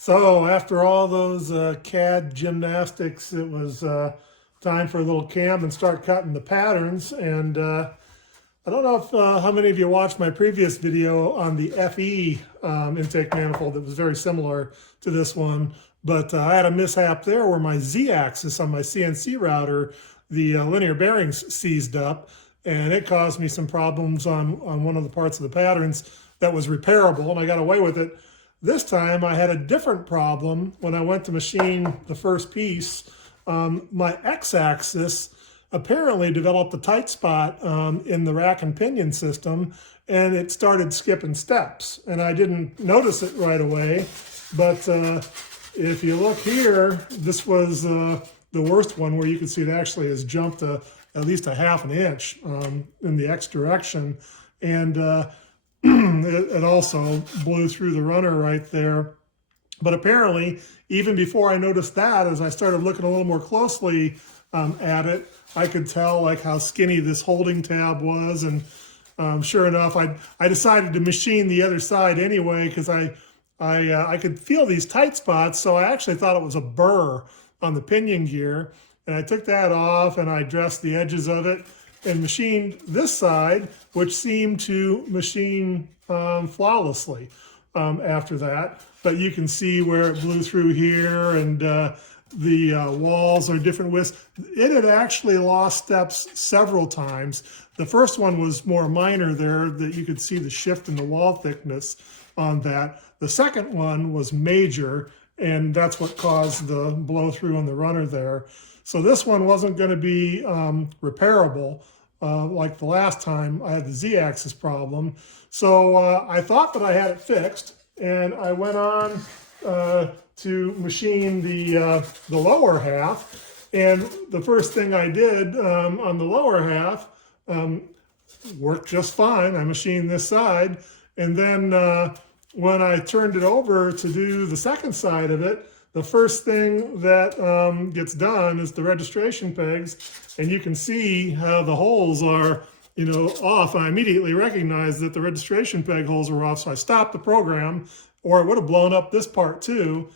So after all those CAD gymnastics, it was time for a little cam and start cutting the patterns. And I don't know if how many of you watched my previous video on the FE intake manifold that was very similar to this one, but I had a mishap there where my Z-axis on my CNC router, the linear bearings seized up, and it caused me some problems on one of the parts of the patterns that was repairable, and I got away with it. This time I had a different problem when I went to machine the first piece. My X-axis apparently developed a tight spot in the rack and pinion system, and it started skipping steps. And I didn't notice it right away, but if you look here, this was the worst one, where you can see it actually has jumped at least a half an inch in the X direction. And it also blew through the runner right there. But apparently, even before I noticed that, as I started looking a little more closely at it, I could tell like how skinny this holding tab was. And sure enough, I decided to machine the other side anyway, because I could feel these tight spots. So I actually thought it was a burr on the pinion gear. And I took that off and I dressed the edges of it and machined this side, which seemed to machine flawlessly after that. But you can see where it blew through here, and the walls are different widths. It had actually lost steps several times. The first one was more minor there, that you could see the shift in the wall thickness on that. The second one was major, and that's what caused the blow through on the runner there. So this one wasn't going to be repairable like the last time I had the Z-axis problem. So I thought that I had it fixed, and I went on to machine the lower half. And the first thing I did on the lower half worked just fine. I machined this side, and then when I turned it over to do the second side of it, the first thing that gets done is the registration pegs, and you can see how the holes are, off. And I immediately recognized that the registration peg holes were off, so I stopped the program, or it would have blown up this part too.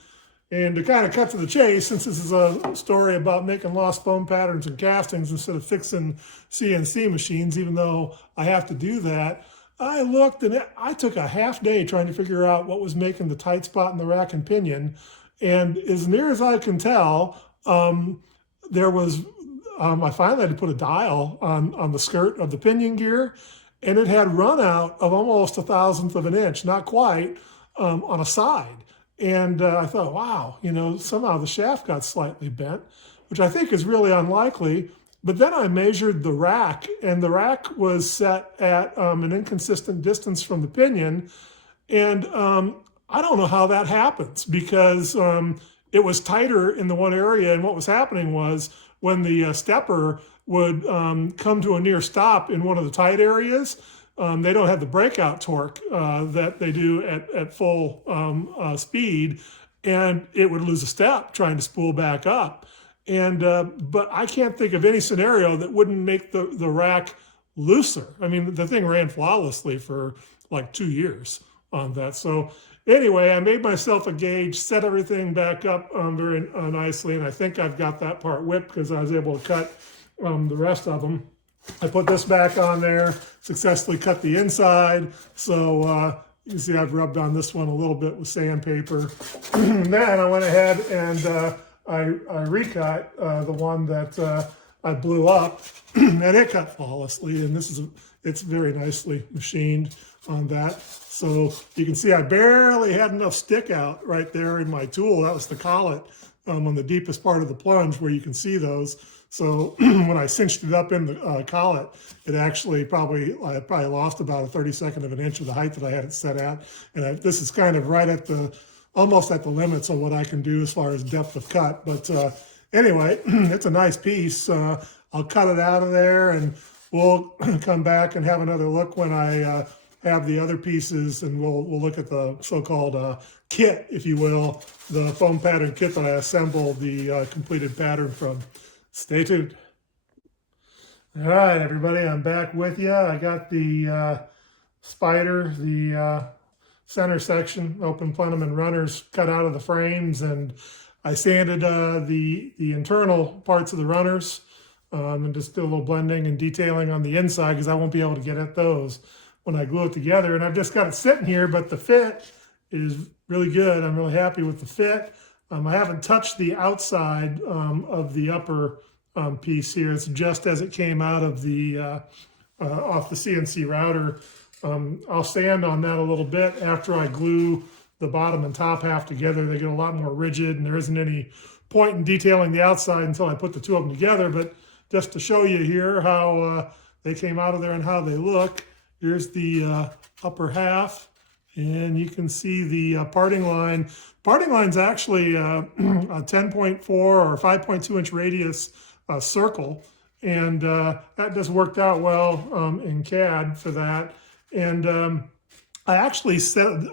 And to kind of cut to the chase, since this is a story about making lost foam patterns and castings instead of fixing CNC machines, even though I have to do that, I looked, and I took a half day trying to figure out what was making the tight spot in the rack and pinion. And as near as I can tell, there was, I finally had to put a dial on the skirt of the pinion gear, and it had run out of almost 1/1000th of an inch, not quite, on a side. And I thought, wow, somehow the shaft got slightly bent, which I think is really unlikely. But then I measured the rack, and the rack was set at an inconsistent distance from the pinion. And I don't know how that happens, because it was tighter in the one area, and what was happening was when the stepper would come to a near stop in one of the tight areas, they don't have the breakout torque that they do at full speed, and it would lose a step trying to spool back up. And but I can't think of any scenario that wouldn't make the rack looser. I mean, the thing ran flawlessly for like 2 years on that. So anyway, I made myself a gauge, set everything back up very nicely, and I think I've got that part whipped because I was able to cut the rest of them. I put this back on there, successfully cut the inside. So you can see I've rubbed on this one a little bit with sandpaper. Then I went ahead and I recut the one that I blew up, and it cut flawlessly. And it's very nicely machined on that. So you can see I barely had enough stick out right there in my tool. That was the collet on the deepest part of the plunge where you can see those. So when I cinched it up in the collet, it actually I probably lost about 1/32 of an inch of the height that I had it set at. And this is kind of right at almost at the limits of what I can do as far as depth of cut. But anyway, it's a nice piece. I'll cut it out of there, and we'll come back and have another look when I have the other pieces, and we'll look at the so-called kit, if you will, the foam pattern kit that I assembled the completed pattern from. Stay tuned. All right, everybody, I'm back with you. I got the spider, the center section, open plenum and runners cut out of the frames, and I sanded the internal parts of the runners and just did a little blending and detailing on the inside because I won't be able to get at those when I glue it together. And I've just got it sitting here, but the fit is really good. I'm really happy with the fit. I haven't touched the outside of the upper piece here. It's just as it came out of the off the CNC router. I'll sand on that a little bit after I glue the bottom and top half together. They get a lot more rigid, and there isn't any point in detailing the outside until I put the two of them together. But just to show you here how they came out of there and how they look, here's the upper half, and you can see the parting line. Parting line's actually a 10.4 or 5.2 inch radius circle, and that just worked out well in CAD for that. And I actually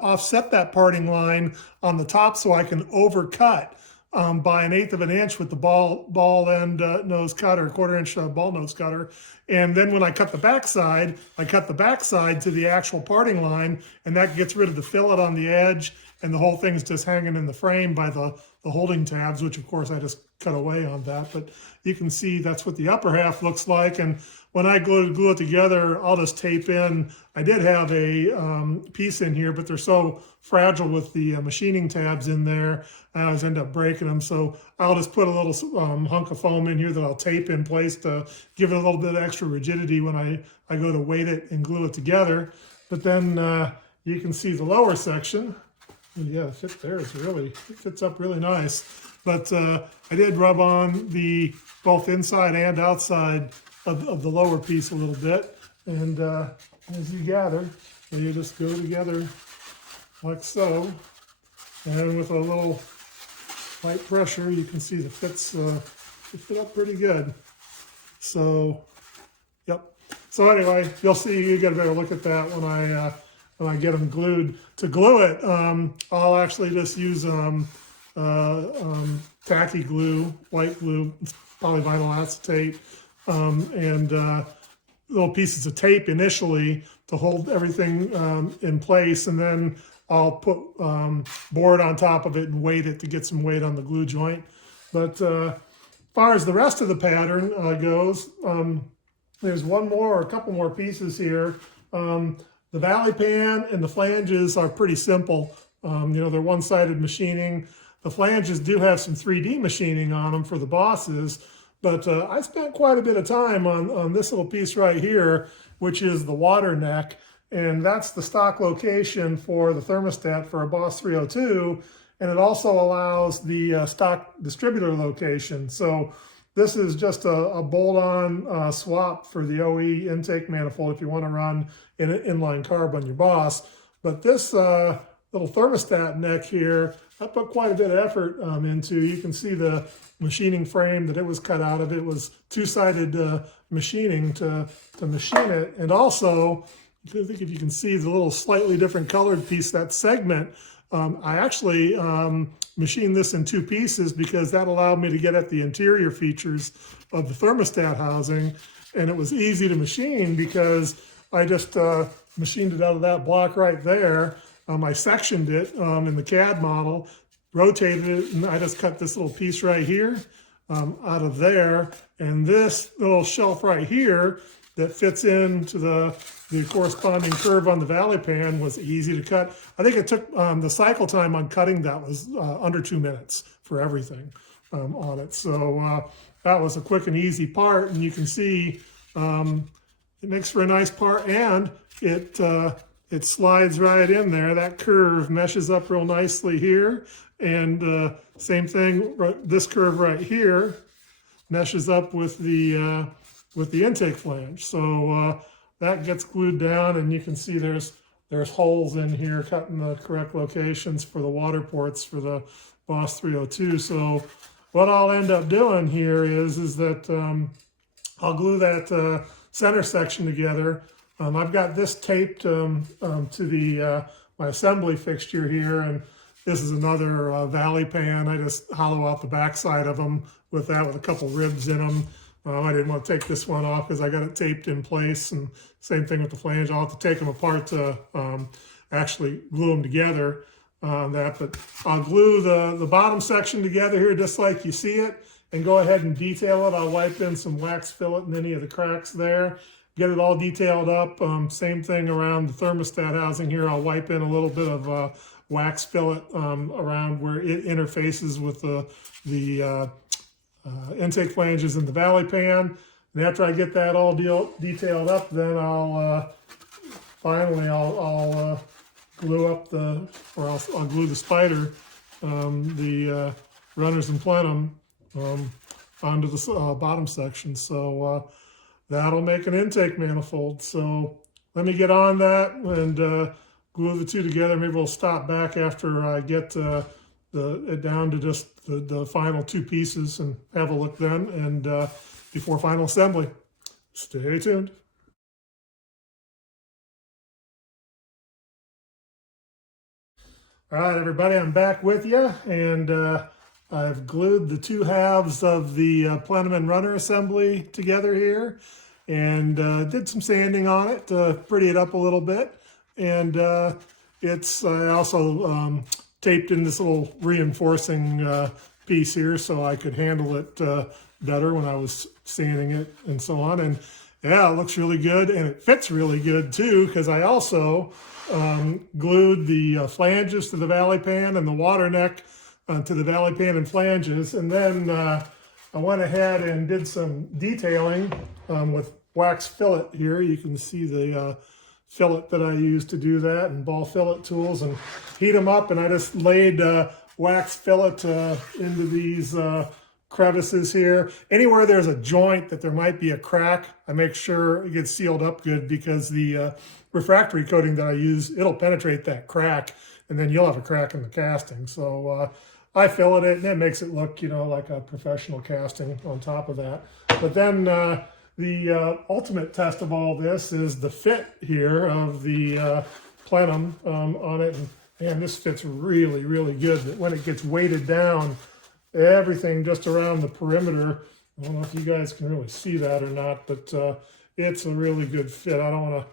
offset that parting line on the top so I can overcut by 1/8 of an inch with the ball end nose cutter, 1/4 inch ball nose cutter. And then when I cut the backside, I cut the backside to the actual parting line, and that gets rid of the fillet on the edge, and the whole thing's just hanging in the frame by the holding tabs, which of course I just cut away on that. But you can see that's what the upper half looks like. And when I glue it together, I'll just tape in. I did have a piece in here, but they're so fragile with the machining tabs in there, I always end up breaking them. So I'll just put a little hunk of foam in here that I'll tape in place to give it a little bit of extra rigidity when I go to weight it and glue it together. But then you can see the lower section. Yeah, the fit there is it fits up really nice. But I did rub on the both inside and outside of the lower piece a little bit. And as you gather, you just go together like so. And with a little light pressure, you can see the fits they fit up pretty good. So, yep. So anyway, you'll see, you get a better look at that when I get them glued. To glue it, I'll actually just use tacky glue, white glue, polyvinyl acetate, and little pieces of tape initially to hold everything in place, and then I'll put board on top of it and weight it to get some weight on the glue joint. But as far as the rest of the pattern goes, there's one more or a couple more pieces here. The valley pan and the flanges are pretty simple. They're one-sided machining. The flanges do have some 3D machining on them for the bosses, but I spent quite a bit of time on this little piece right here, which is the water neck, and that's the stock location for the thermostat for a Boss 302, and it also allows the stock distributor location. So this is just a bolt-on swap for the OE intake manifold if you want to run an inline carb on your Boss. But this little thermostat neck here, I put quite a bit of effort into. You can see the machining frame that it was cut out of. It was two-sided machining to machine it. And also, I think if you can see the little slightly different colored piece, that segment, I actually machined this in two pieces because that allowed me to get at the interior features of the thermostat housing. And it was easy to machine because I just machined it out of that block right there. I sectioned it in the CAD model, rotated it, and I just cut this little piece right here out of there. And this little shelf right here that fits into the corresponding curve on the valley pan was easy to cut. I think it took the cycle time on cutting that was under 2 minutes for everything on it. So that was a quick and easy part, and you can see it makes for a nice part, and it slides right in there. That curve meshes up real nicely here, and same thing, this curve right here meshes up with the intake flange. So that gets glued down, and you can see there's holes in here cut in the correct locations for the water ports for the Boss 302. So what I'll end up doing here is that I'll glue that center section together. I've got this taped to the my assembly fixture here, and this is another valley pan. I just hollow out the backside of them with a couple ribs in them. I didn't want to take this one off because I got it taped in place, and same thing with the flange. I'll have to take them apart to actually glue them together on that. But I'll glue the bottom section together here just like you see it, and go ahead and detail it. I'll wipe in some wax fillet in any of the cracks there, get it all detailed up. Same thing around the thermostat housing here. I'll wipe in a little bit of wax fillet around where it interfaces with the intake flanges in the valley pan. And after I get that all detailed up, then I'll finally glue up I'll glue the spider, the runners and plenum onto the bottom section. So that'll make an intake manifold. So let me get on that and glue the two together. Maybe we'll stop back after I get it down to just the final two pieces and have a look then, and before final assembly. Stay tuned. All right, everybody, I'm back with you, and I've glued the two halves of the plenum and runner assembly together here, and did some sanding on it to pretty it up a little bit. And I also taped in this little reinforcing piece here so I could handle it better when I was sanding it and so on. And yeah, it looks really good, and it fits really good too, because I also glued the flanges to the valley pan and the water neck to the valley pan and flanges. And then I went ahead and did some detailing with wax fillet here. You can see the fillet that I used to do that, and ball fillet tools, and heat them up. And I just laid wax fillet into these crevices here. Anywhere there's a joint that there might be a crack, I make sure it gets sealed up good, because the refractory coating that I use, it'll penetrate that crack, and then you'll have a crack in the casting. So I fillet it, and it makes it look, like a professional casting on top of that. But then the ultimate test of all this is the fit here of the plenum on it. And this fits really, really good. When it gets weighted down, everything just around the perimeter, I don't know if you guys can really see that or not, but it's a really good fit. I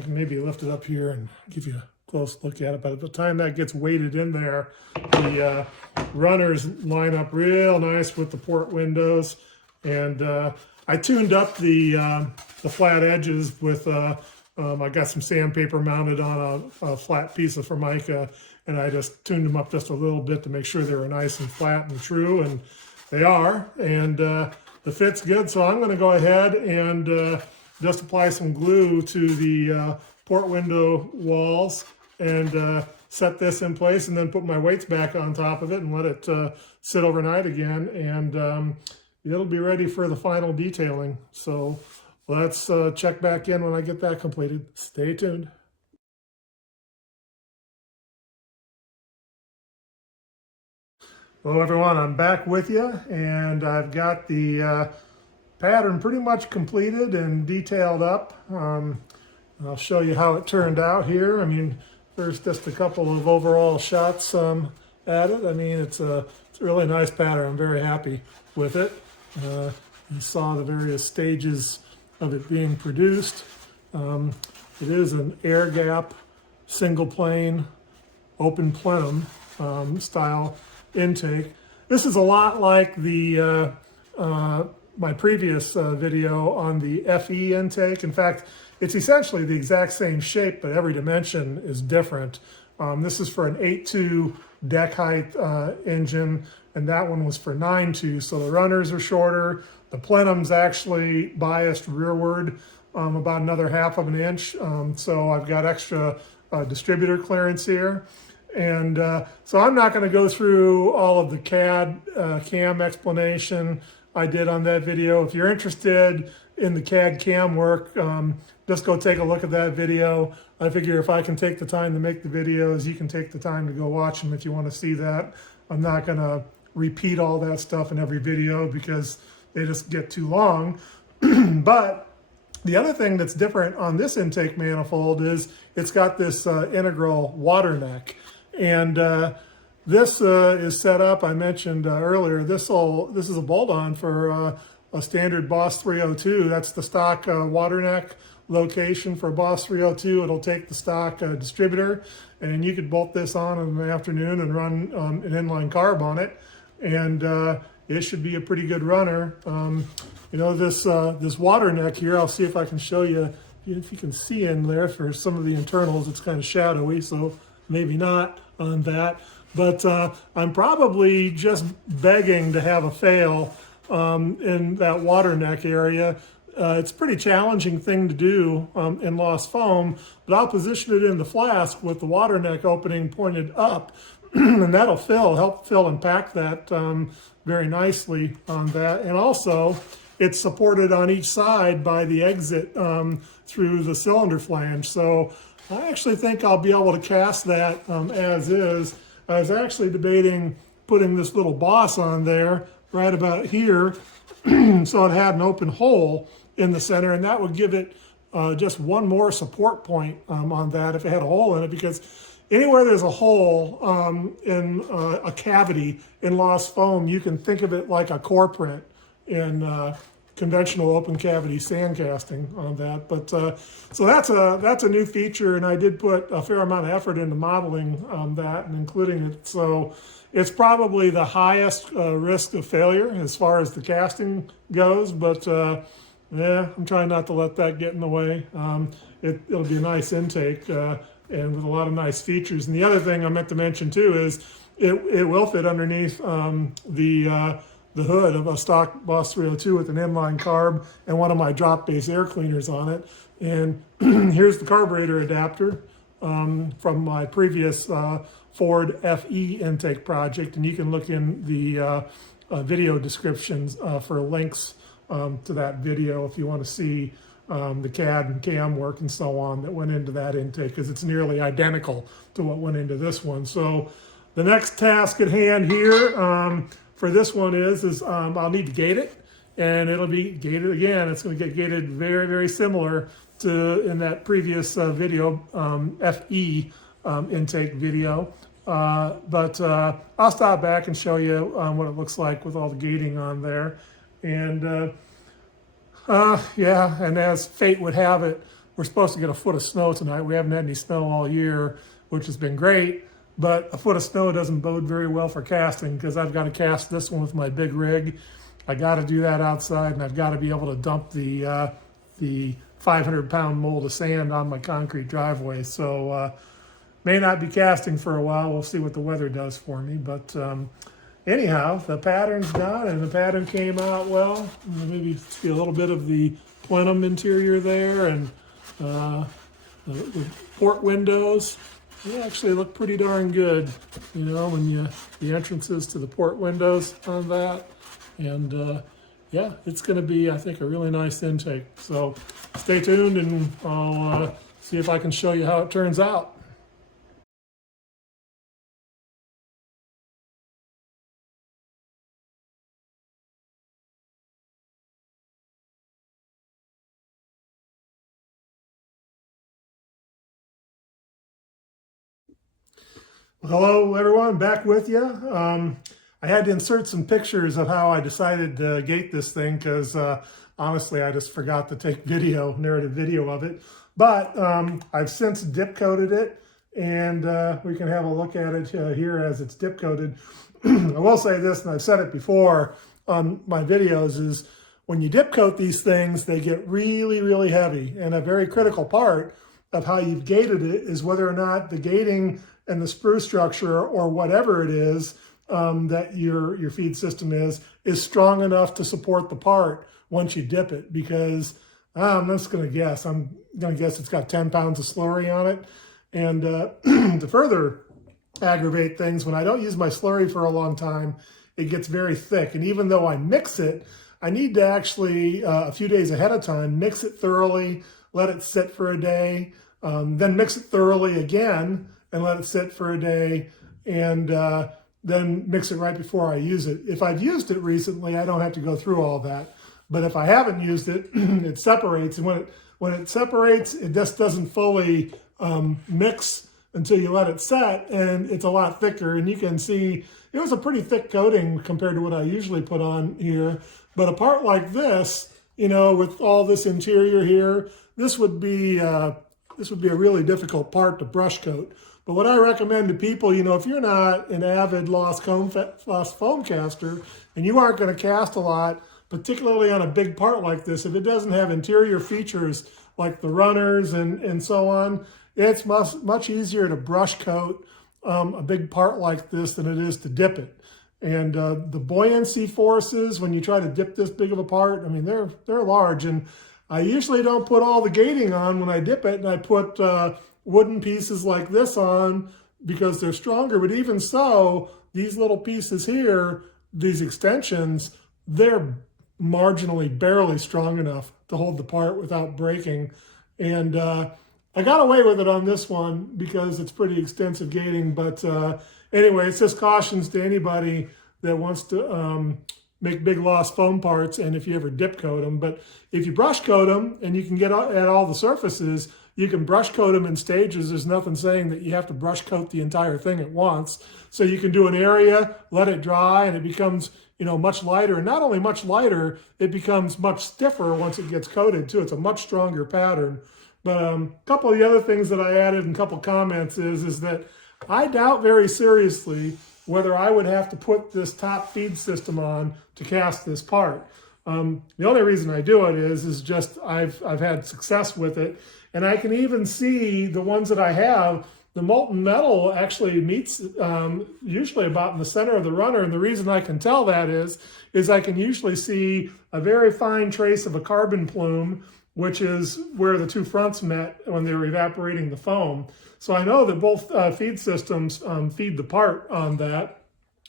can maybe lift it up here and give you a close look at it. But by the time that gets weighted in there, the runners line up real nice with the port windows. And I tuned up the flat edges with, I got some sandpaper mounted on a flat piece of Formica, and I just tuned them up just a little bit to make sure they were nice and flat and true, and they are. And the fit's good, so I'm going to go ahead and just apply some glue to the port window walls and set this in place, and then put my weights back on top of it and let it sit overnight again, and it'll be ready for the final detailing. So let's check back in when I get that completed. Stay tuned. Hello everyone, I'm back with you, and I've got the pattern pretty much completed and detailed up. I'll show you how it turned out here. I mean, there's just a couple of overall shots at it. I mean, it's a really nice pattern. I'm very happy with it. You saw the various stages of it being produced. It is an air gap, single plane, open plenum style intake. This is a lot like the my previous video on the FE intake. In fact, it's essentially the exact same shape, but every dimension is different. This is for an 8.2 deck height engine, and that one was for 9.2, so the runners are shorter. The plenum's actually biased rearward about another half of an inch, so I've got extra distributor clearance here. And so I'm not going to go through all of the CAD cam explanation I did on that video. If you're interested in the CAD cam work, just go take a look at that video. I figure if I can take the time to make the videos, you can take the time to go watch them if you want to see that. I'm not going to repeat all that stuff in every video because they just get too long. But the other thing that's different on this intake manifold is it's got this integral water neck. And this is set up, I mentioned earlier, this is a bolt-on for a standard Boss 302. That's the stock water neck location for Boss 302. It'll take the stock distributor, and you could bolt this on in the afternoon and run an inline carb on it, and it should be a pretty good runner. You know, this water neck here, I'll see if I can show you, if you can see in there for some of the internals. It's kind of shadowy, so maybe not on that. But I'm probably just begging to have a fail in that water neck area. It's a pretty challenging thing to do in lost foam, but I'll position it in the flask with the water neck opening pointed up, and that'll help fill and pack that very nicely on that. And also, it's supported on each side by the exit through the cylinder flange. So I actually think I'll be able to cast that as is. I was actually debating putting this little boss on there right about here so it had an open hole in the center, and that would give it just one more support point on that if it had a hole in it, because anywhere there's a hole in a cavity in lost foam, you can think of it like a core print in conventional open cavity sand casting on that. But so that's a new feature, and I did put a fair amount of effort into modeling that and including it. So it's probably the highest risk of failure as far as the casting goes, but yeah, I'm trying not to let that get in the way. It'll be a nice intake and with a lot of nice features. And the other thing I meant to mention too is it will fit underneath the hood of a stock Boss 302 with an inline carb and one of my drop base air cleaners on it. And here's the carburetor adapter from my previous Ford FE intake project, and you can look in the video descriptions for links to that video if you want to see the CAD and CAM work and so on that went into that intake, because it's nearly identical to what went into this one. So the next task at hand here for this one is I'll need to gate it, and it'll be gated again. It's going to get gated very, very similar to in that previous video, FE intake video. But I'll stop back and show you what it looks like with all the gating on there. And yeah, and as fate would have it, we're supposed to get a foot of snow tonight. We haven't had any snow all year, which has been great, but a foot of snow doesn't bode very well for casting, because I've got to cast this one with my big rig. I got to do that outside, and I've got to be able to dump the 500-pound mold of sand on my concrete driveway. So may not be casting for a while. We'll see what the weather does for me. But anyhow, the pattern's done, and the pattern came out well. Maybe see a little bit of the plenum interior there, and the port windows. They actually look pretty darn good, you know, when the entrances to the port windows on that. And yeah, it's going to be, I think, a really nice intake. So stay tuned, and I'll see if I can show you how it turns out. Hello, everyone, back with you. I had to insert some pictures of how I decided to gate this thing, because honestly, I just forgot to take narrative video of it. But I've since dip coated it, and we can have a look at it here as it's dip coated. I will say this, and I've said it before on my videos, is when you dip coat these things, they get really, really heavy. And a very critical part of how you've gated it is whether or not the gating and the sprue structure, or whatever it is that your feed system is strong enough to support the part once you dip it. Because I'm just going to guess. I'm going to guess it's got 10 pounds of slurry on it. And to further aggravate things, when I don't use my slurry for a long time, it gets very thick. And even though I mix it, I need to actually, a few days ahead of time, mix it thoroughly, let it sit for a day, then mix it thoroughly again, and let it sit for a day, and then mix it right before I use it. If I've used it recently, I don't have to go through all that. But if I haven't used it, it separates. And when it separates, it just doesn't fully mix until you let it set, and it's a lot thicker. And you can see it was a pretty thick coating compared to what I usually put on here. But a part like this, you know, with all this interior here, this would be a really difficult part to brush coat. But what I recommend to people, you know, if you're not an avid lost foam caster and you aren't going to cast a lot, particularly on a big part like this, if it doesn't have interior features like the runners and so on, it's much easier to brush coat a big part like this than it is to dip it. And the buoyancy forces when you try to dip this big of a part, I mean, they're large. And I usually don't put all the gating on when I dip it, and I put wooden pieces like this on because they're stronger. But even so, these little pieces here, these extensions, they're marginally, barely strong enough to hold the part without breaking. And I got away with it on this one because it's pretty extensive gating. But anyway, it's just cautions to anybody that wants to make big lost foam parts, and if you ever dip coat them. But if you brush coat them and you can get at all the surfaces, you can brush coat them in stages. There's nothing saying that you have to brush coat the entire thing at once. So you can do an area, let it dry, and it becomes, you know, much lighter. And not only much lighter, it becomes much stiffer once it gets coated too. It's a much stronger pattern. But a couple of the other things that I added and a couple comments is that I doubt very seriously whether I would have to put this top feed system on to cast this part. The only reason I do it is just I've had success with it, and I can even see the ones that I have, the molten metal actually meets usually about in the center of the runner, and the reason I can tell that is I can usually see a very fine trace of a carbon plume, which is where the two fronts met when they were evaporating the foam. So I know that both feed systems feed the part on that.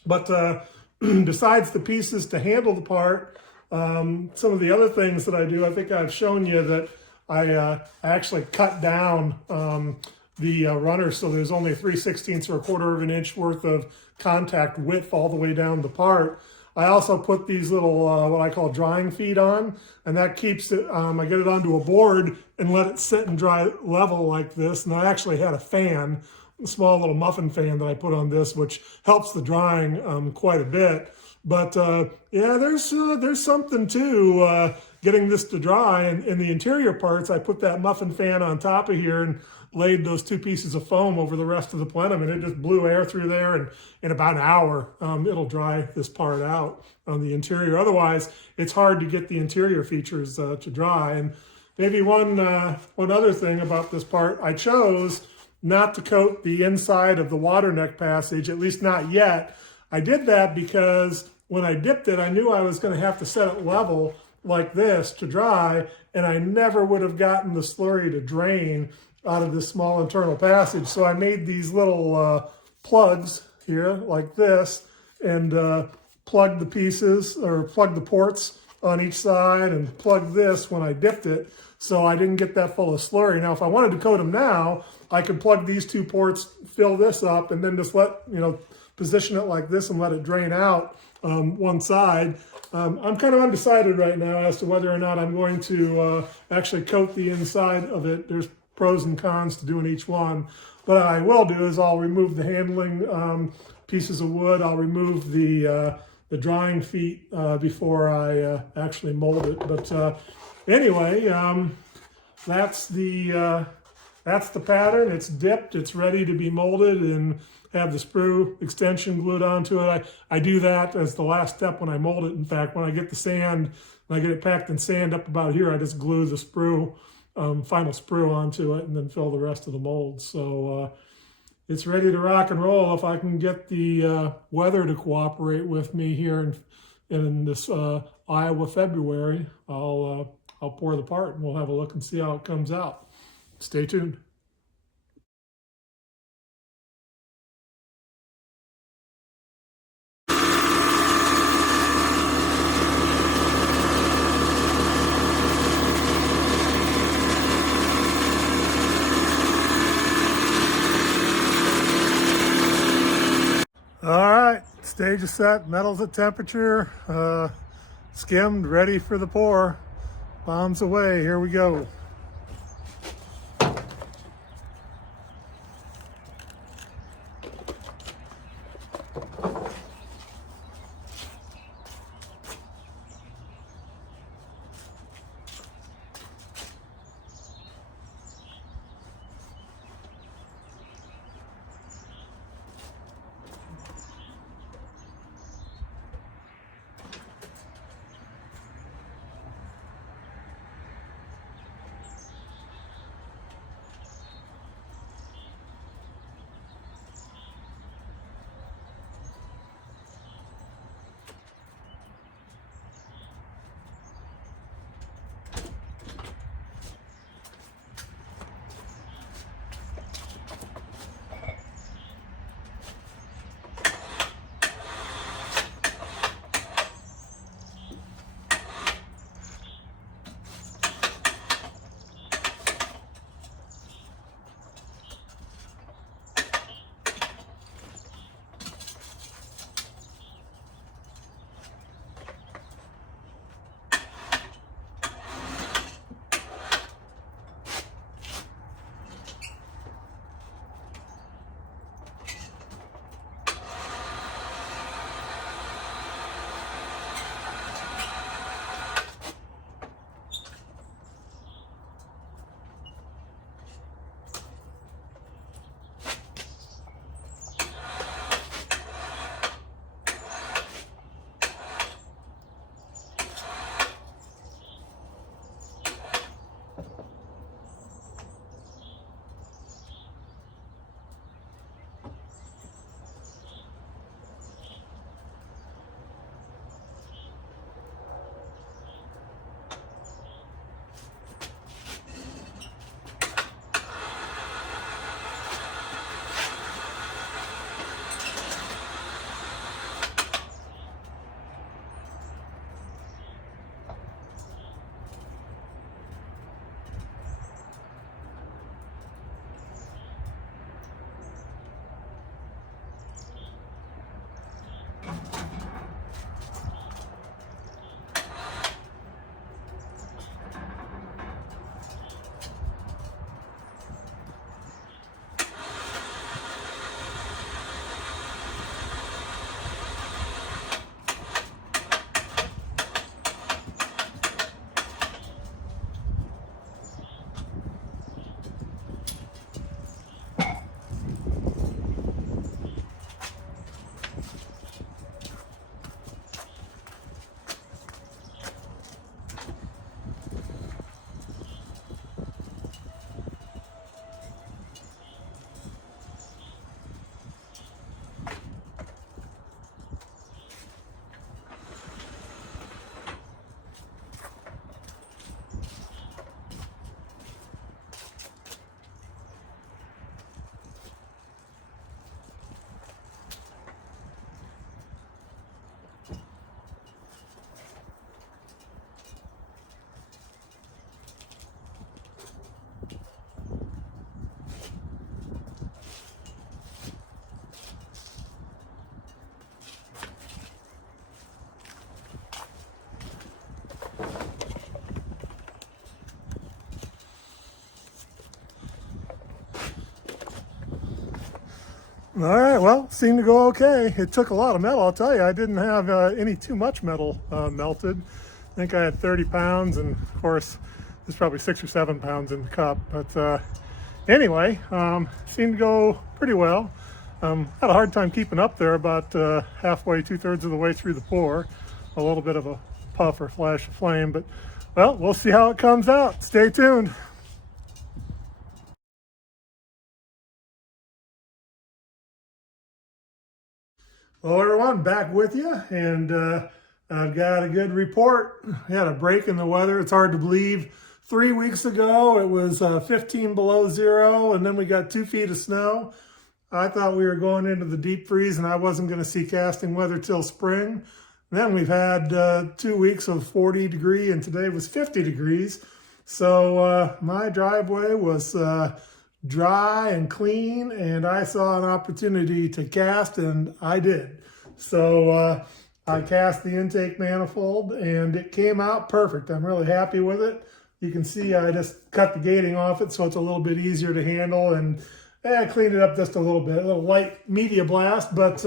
But besides the pieces to handle the part, some of the other things that I do, I think I've shown you that I actually cut down the runner so there's only 3/16 or 1/4 of an inch worth of contact width all the way down the part. I also put these little, what I call drying feet on, and that keeps it, I get it onto a board and let it sit and dry level like this. And I actually had a fan, a small little muffin fan that I put on this, which helps the drying quite a bit. But yeah, there's something to getting this to dry. And in the interior parts, I put that muffin fan on top of here and laid those two pieces of foam over the rest of the plenum, and it just blew air through there, and in about an hour it'll dry this part out on the interior. Otherwise, it's hard to get the interior features to dry. And maybe one other thing about this part, I chose not to coat the inside of the water neck passage, at least not yet. I did that because when I dipped it, I knew I was going to have to set it level like this to dry, and I never would have gotten the slurry to drain out of this small internal passage. So I made these little plugs here like this, and plugged the pieces, or plugged the ports on each side, and plugged this when I dipped it, so I didn't get that full of slurry. Now, if I wanted to coat them now, I could plug these two ports, fill this up, and then just position it like this and let it drain out one side. I'm kind of undecided right now as to whether or not I'm going to actually coat the inside of it. There's pros and cons to doing each one. What I will do is I'll remove the handling pieces of wood. I'll remove the drying feet before I actually mold it. But anyway, that's the pattern. It's dipped. It's ready to be molded and have the sprue extension glued onto it. I do that as the last step when I mold it. In fact, when I get the sand, when I get it packed in sand up about here, I just glue the sprue, final sprue onto it, and then fill the rest of the mold. So it's ready to rock and roll. If I can get the weather to cooperate with me here in this Iowa February, I'll pour the part and we'll have a look and see how it comes out. Stay tuned. All right, stage is set, metal's at temperature, skimmed, ready for the pour. Bombs away, here we go. All right, well, seemed to go okay. It took a lot of metal. I'll tell you, I didn't have any too much metal melted. I think I had 30 pounds, and of course, there's probably 6 or 7 pounds in the cup. But anyway, seemed to go pretty well. Had a hard time keeping up there about halfway, 2/3 of the way through the pour. A little bit of a puff or flash of flame, but well, we'll see how it comes out. Stay tuned. Hello everyone, back with you, and I've got a good report. We had a break in the weather. It's hard to believe. 3 weeks ago it was 15 below zero, and then we got 2 feet of snow. I thought we were going into the deep freeze and I wasn't going to see casting weather till spring. Then we've had 2 weeks of 40 degree, and today was 50 degrees. So my driveway was dry and clean, and I saw an opportunity to cast, and I did. So I cast the intake manifold and it came out perfect. I'm really happy with it. You can see I just cut the gating off it so it's a little bit easier to handle, and I cleaned it up just a little bit, a little light media blast, but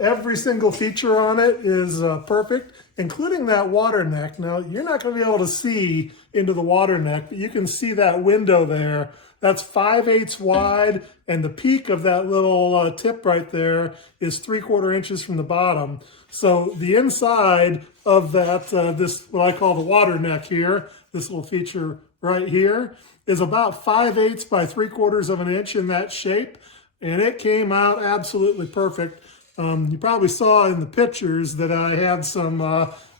every single feature on it is perfect, including that water neck. Now, you're not going to be able to see into the water neck, but you can see that window there. That's 5/8 wide, and the peak of that little tip right there is 3/4 inches from the bottom. So the inside of that, this what I call the water neck here, this little feature right here, is about 5/8 by 3/4 of an inch in that shape, and it came out absolutely perfect. You probably saw in the pictures that I had some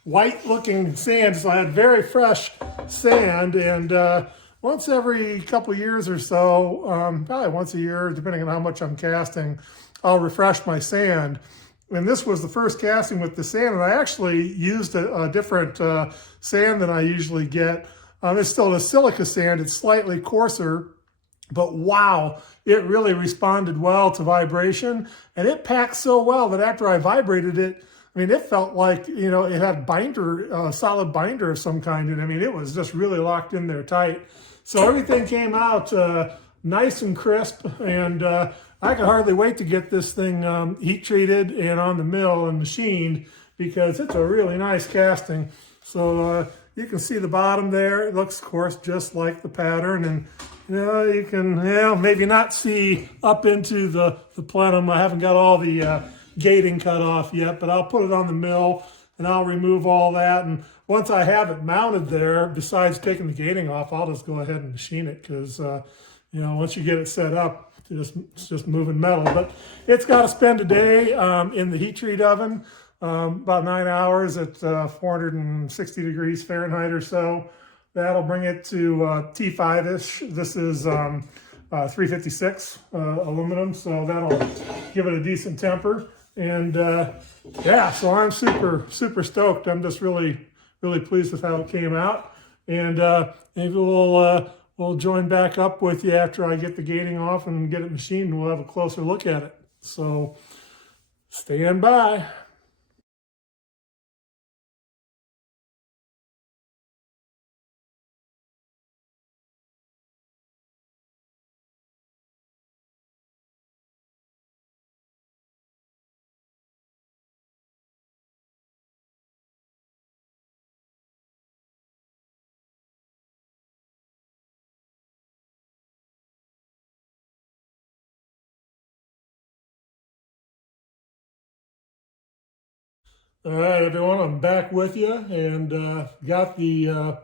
white looking sand, so I had very fresh sand, and once every couple years or so, probably once a year, depending on how much I'm casting, I'll refresh my sand. And this was the first casting with the sand, and I actually used a different sand than I usually get. It's still a silica sand. It's slightly coarser, but wow, it really responded well to vibration, and it packed so well that after I vibrated it, I mean, it felt like, you know, it had binder, solid binder of some kind, and I mean, it was just really locked in there tight. So everything came out nice and crisp, and I can hardly wait to get this thing heat treated and on the mill and machined, because it's a really nice casting. So you can see the bottom there. It looks, of course, just like the pattern, and you know, you can, maybe not see up into the plenum. I haven't got all the gating cut off yet, but I'll put it on the mill and I'll remove all that. And once I have it mounted there, besides taking the gating off, I'll just go ahead and machine it, because you know, once you get it set up, it's just moving metal. But it's got to spend a day in the heat treat oven, about 9 hours at 460 degrees Fahrenheit or so. That'll bring it to T5-ish. This is 356 aluminum, so that'll give it a decent temper. And yeah, so I'm super stoked. I'm just really pleased with how it came out. And maybe we'll join back up with you after I get the gating off and get it machined, and we'll have a closer look at it. So stand by. All right, everyone, I'm back with you, and got the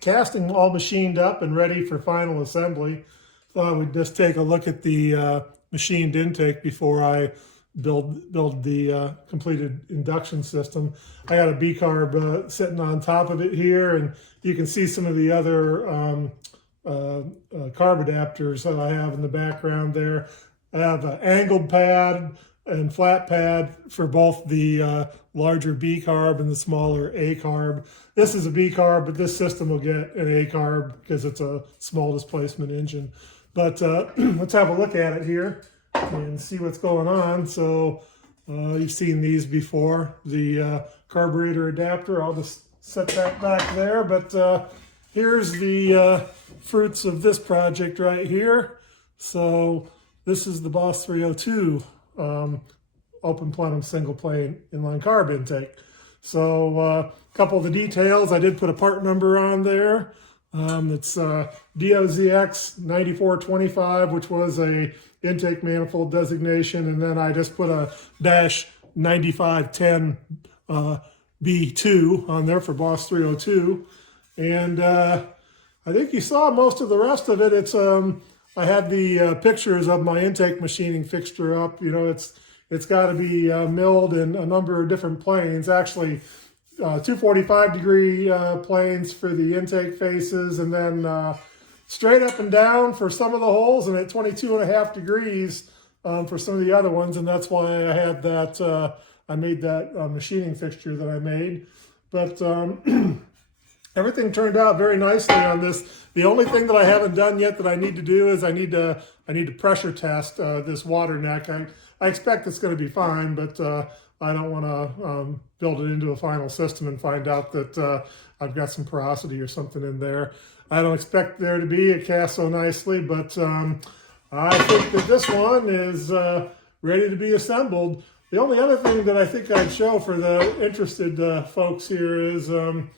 casting all machined up and ready for final assembly. Thought we'd just take a look at the machined intake before I build the completed induction system. I got a B-carb sitting on top of it here, and you can see some of the other carb adapters that I have in the background there. I have an angled pad and flat pad for both the larger B carb and the smaller A carb. This is a B carb, but this system will get an A carb because it's a small displacement engine. But let's have a look at it here and see what's going on. So you've seen these before, the carburetor adapter. I'll just set that back there. But here's the fruits of this project right here. So This is the Boss 302 open plenum single plane inline carb intake. So a couple of the details, I did put a part number on there. It's DOZX 9425, which was a intake manifold designation, and then I just put a dash 9510 B2 on there for Boss 302. And I think you saw most of the rest of it. It's I had the pictures of my intake machining fixture up. You know, it's got to be milled in a number of different planes. Actually, 245-degree planes for the intake faces, and then straight up and down for some of the holes, and at 22.5 degrees for some of the other ones. And that's why I had that. I made that machining fixture that I made, but everything turned out very nicely on this. The only thing that I haven't done yet that I need to do is I need to pressure test this water neck. I expect it's going to be fine, but I don't want to build it into a final system and find out that I've got some porosity or something in there. I don't expect there to be. It casts so nicely, but I think that this one is ready to be assembled. The only other thing that I think I'd show for the interested folks here is, you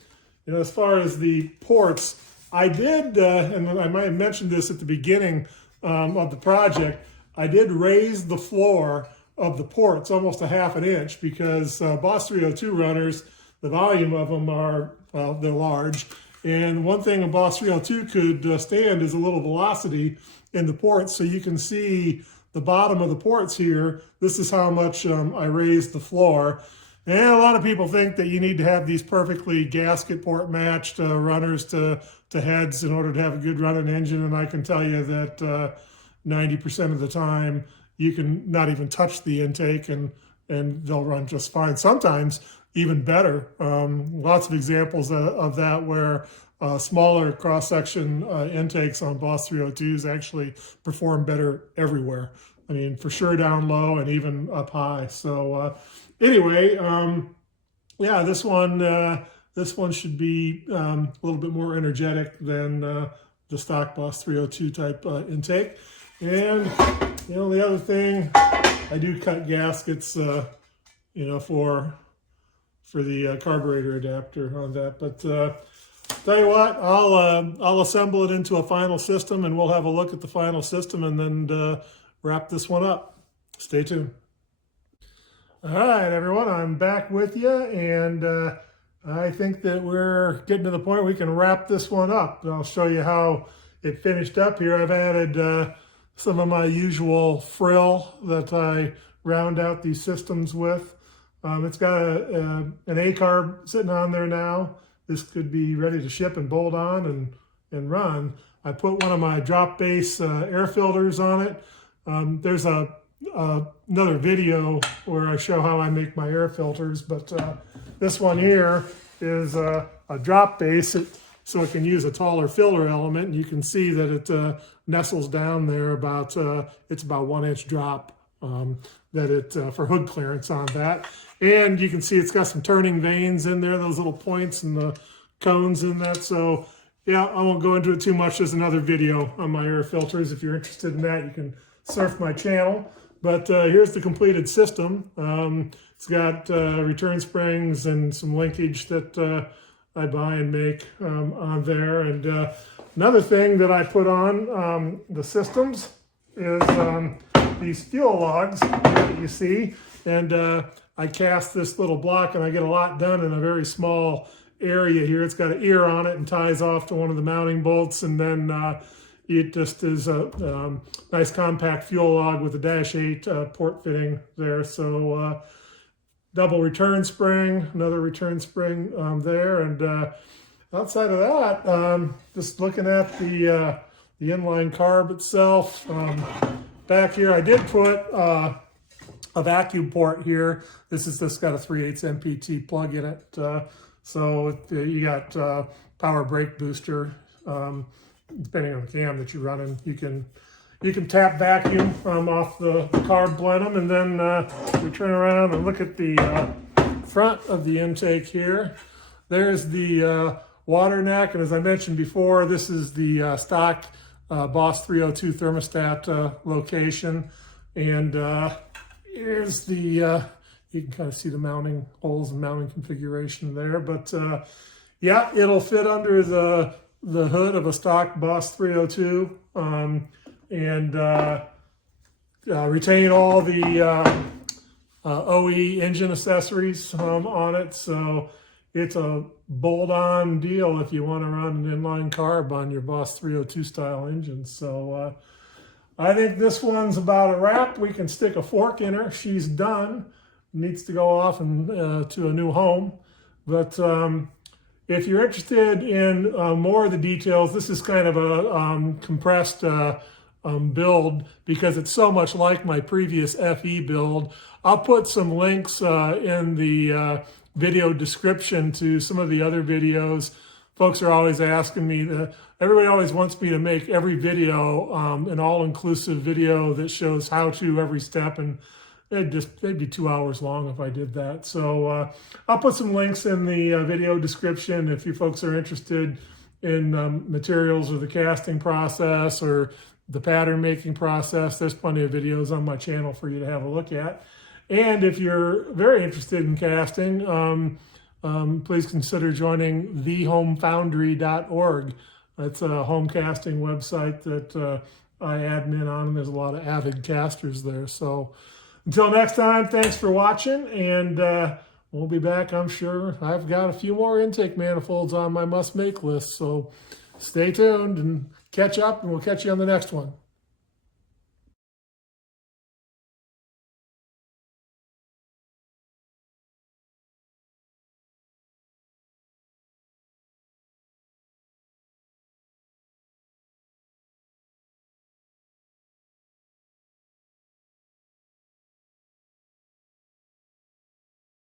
know, as far as the ports, I did, and I might have mentioned this at the beginning of the project, I did raise the floor of the ports almost a ½ an inch because Boss 302 runners, the volume of them are, well, they're large. And one thing a Boss 302 could stand is a little velocity in the ports. So you can see the bottom of the ports here. This is how much I raised the floor. And a lot of people think that you need to have these perfectly gasket port matched runners to heads in order to have a good running engine. And I can tell you that 90% of the time you can not even touch the intake and they'll run just fine. Sometimes even better. Lots of examples of that where smaller cross-section intakes on Boss 302s actually perform better everywhere. I mean, for sure down low and even up high. So anyway, yeah, this one should be a little bit more energetic than the stock Boss 302 type intake. And you know, the other thing, I do cut gaskets, you know, for the carburetor adapter on that. But tell you what, I'll assemble it into a final system, and we'll have a look at the final system, and then wrap this one up. Stay tuned. All right, everyone, I'm back with you, and I think that we're getting to the point where we can wrap this one up. I'll show you how it finished up here. I've added some of my usual frill that I round out these systems with. It's got an A-carb sitting on there now. This could be ready to ship and bolt on and run. I put one of my drop base air filters on it. There's another video where I show how I make my air filters, but this one here is a drop base, so it can use a taller filler element. And you can see that it nestles down there about, it's about 1 inch drop that it for hood clearance on that. And you can see it's got some turning vanes in there, those little points and the cones in that. So yeah, I won't go into it too much. There's another video on my air filters. If you're interested in that, you can surf my channel. But here's the completed system. It's got return springs and some linkage that I buy and make on there. And another thing that I put on the systems is these fuel logs that you see. And I cast this little block, and I get a lot done in a very small area here. It's got an ear on it and ties off to one of the mounting bolts, and then it just is a nice compact fuel log with a -8 port fitting there. So double return spring, another return spring there, and outside of that, just looking at the inline carb itself. Back here, I did put a vacuum port here. This is just got a 3/8 MPT plug in it. So you got power brake booster. Depending on the cam that you're running, you can tap vacuum off the carb plenum, and then we turn around and look at the front of the intake here. There's the water neck, and as I mentioned before, this is the stock Boss 302 thermostat location. And here's the, you can kind of see the mounting holes and mounting configuration there. But yeah, it'll fit under the hood of a stock Boss 302 and retain all the OE engine accessories on it. So it's a bolt-on deal if you want to run an inline carb on your Boss 302 style engine. So I think this one's about a wrap. We can stick a fork in her. She's done. Needs to go off and to a new home. But if you're interested in more of the details, this is kind of a compressed build because it's so much like my previous FE build. I'll put some links in the video description to some of the other videos. Folks are always asking me, everybody always wants me to make every video an all-inclusive video that shows how to every step, and they'd be 2 hours long if I did that. So I'll put some links in the video description if you folks are interested in materials or the casting process or the pattern making process. There's plenty of videos on my channel for you to have a look at. And if you're very interested in casting, please consider joining thehomefoundry.org. That's a home casting website that I admin on, and there's a lot of avid casters there. So until next time, thanks for watching, and we'll be back, I'm sure. I've got a few more intake manifolds on my must-make list, so stay tuned and catch up, and we'll catch you on the next one.